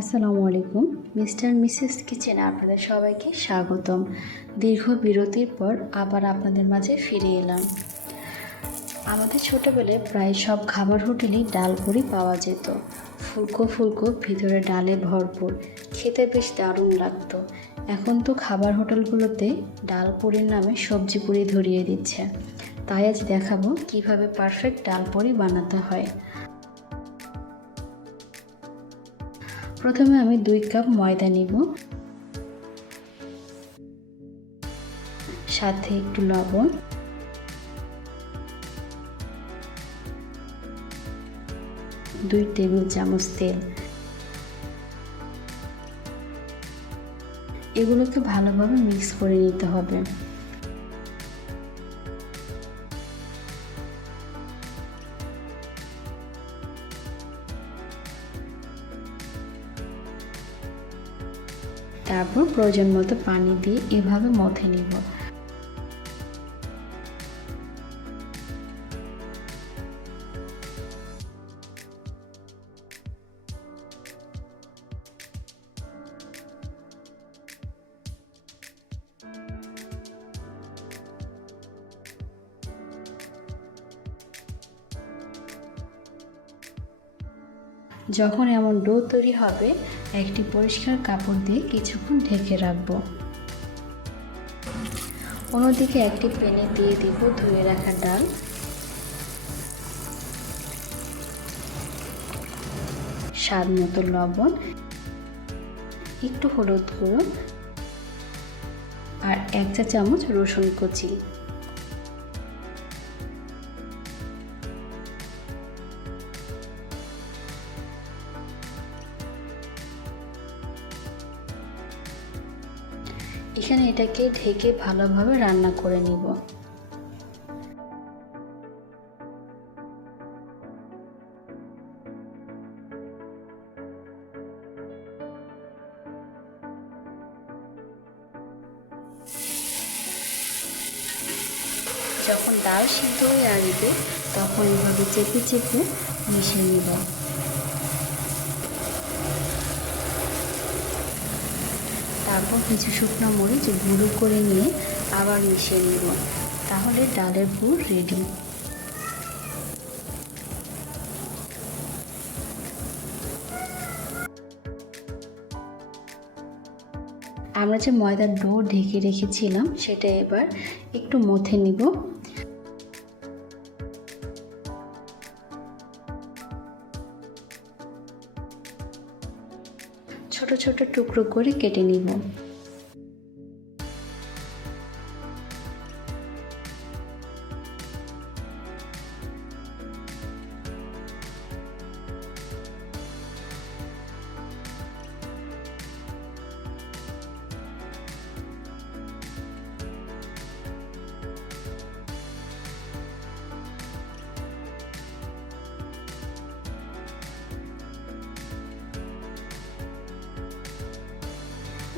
আসসালামু আলাইকুম। Mister Mrs কিচেনে আপনাদের সবাইকে স্বাগতম। দীর্ঘ বিরতির পর আবার আপনাদের মাঝে ফিরে এলাম। আমাদের ছোটোবেলায় প্রায় সব খাবার হোটেলেই ডাল পুরি পাওয়া যেত। ফুলকো ফুলকো, ভিতরে ডালে ভরপুর। খেতে বেশ দারুণ লাগতো। এখন তো খাবার হোটেলগুলোতে ডাল পুরির নামে সবজি পুরি ধরিয়ে দিচ্ছে। তাই আজ দেখাবো কীভাবে পারফেক্ট ডাল পুরি বানাতে হয়। প্রথমে আমি দুই কাপ ময়দা নিব। সাথে একটু লবণ। দুই টেবিল চামচ তেল। এগুলোকে ভালোভাবে মিক্স করে নিতে হবে। তারপর প্রয়োজন মতো পানি দিয়ে এভাবে মথে নিব। যখন এমন ডো তৈরি হবে, একটি পরিষ্কার কাপড় দিয়ে কিছুক্ষণ ঢেকে রাখব। অন্যদিকে একটি প্যানে দিয়ে দিব ধুয়ে রাখা ডাল। স্বাদ মতো লবণ, একটু হলুদ গুঁড়ো, আর এক চা চামচ রসুন কুচি। এখানে এটাকে ঢেকে ভালোভাবে রান্না করে নিব। যখন ডাল সিদ্ধ হয়ে আসবে, তখন এভাবে চেপে চেপে মিশিয়ে নিব। তারপর কিছু শুকনো মরিচ গুঁড়ো করে নিয়ে আবার মিশিয়ে নেব। তাহলে ডালের পুর রেডি আমরা যে ময়দার ডো ঢেকে রেখেছিলাম, সেটা এবার একটু মথে নিব। ছোট ছোট টুকরো করে কেটে নিব।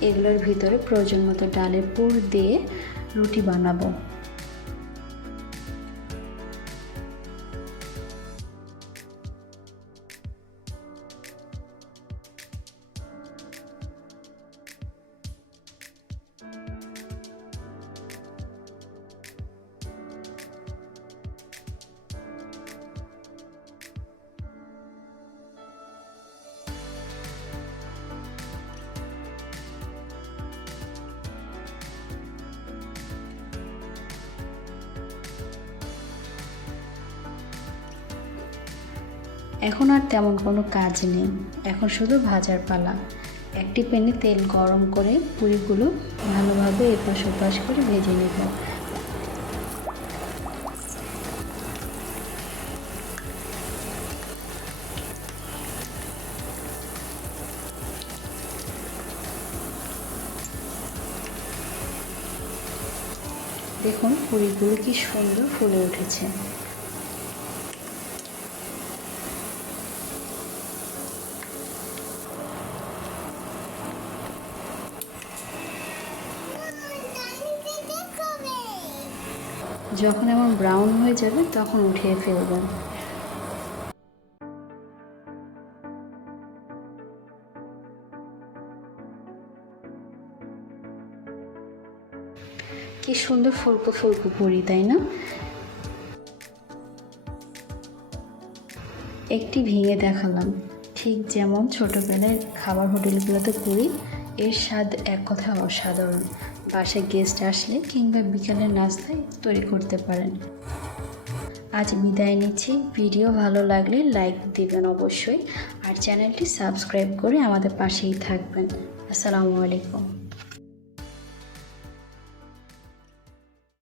এগুলোর ভিতরে প্রয়োজন মতো ডালের পুর দিয়ে রুটি বানাবো। এখন আর তেমন কোনো কাজ নেই। এখন শুধু ভাজার পালা। একটি প্যানে তেল গরম করে পুরিগুলো ভালোভাবে এপাশ ওপাশ করে ভেজে নেব। দেখুন পুরিগুলো কি সুন্দর ফুলে উঠেছে। যখন এমন ব্রাউন হয়ে যাবে, তখন উঠিয়ে ফেলবেন। কি সুন্দর ফুলকো ফুলকো পরি, তাই না? একটি ভেঙে দেখালাম। ঠিক যেমন ছোটবেলায় খাবার হোটেলগুলোতে করি এর স্বাদ এক কথা অসাধারণ। বাসায় গেস্ট আসলে কিংবা বিকালের নাস্তায় তৈরি করতে পারেন। আজ বিদায় নিচ্ছি। ভিডিও ভালো লাগলে লাইক দিবেন অবশ্যই। আর চ্যানেলটি সাবস্ক্রাইব করে আমাদের পাশেই থাকবেন। আসসালামু আলাইকুম।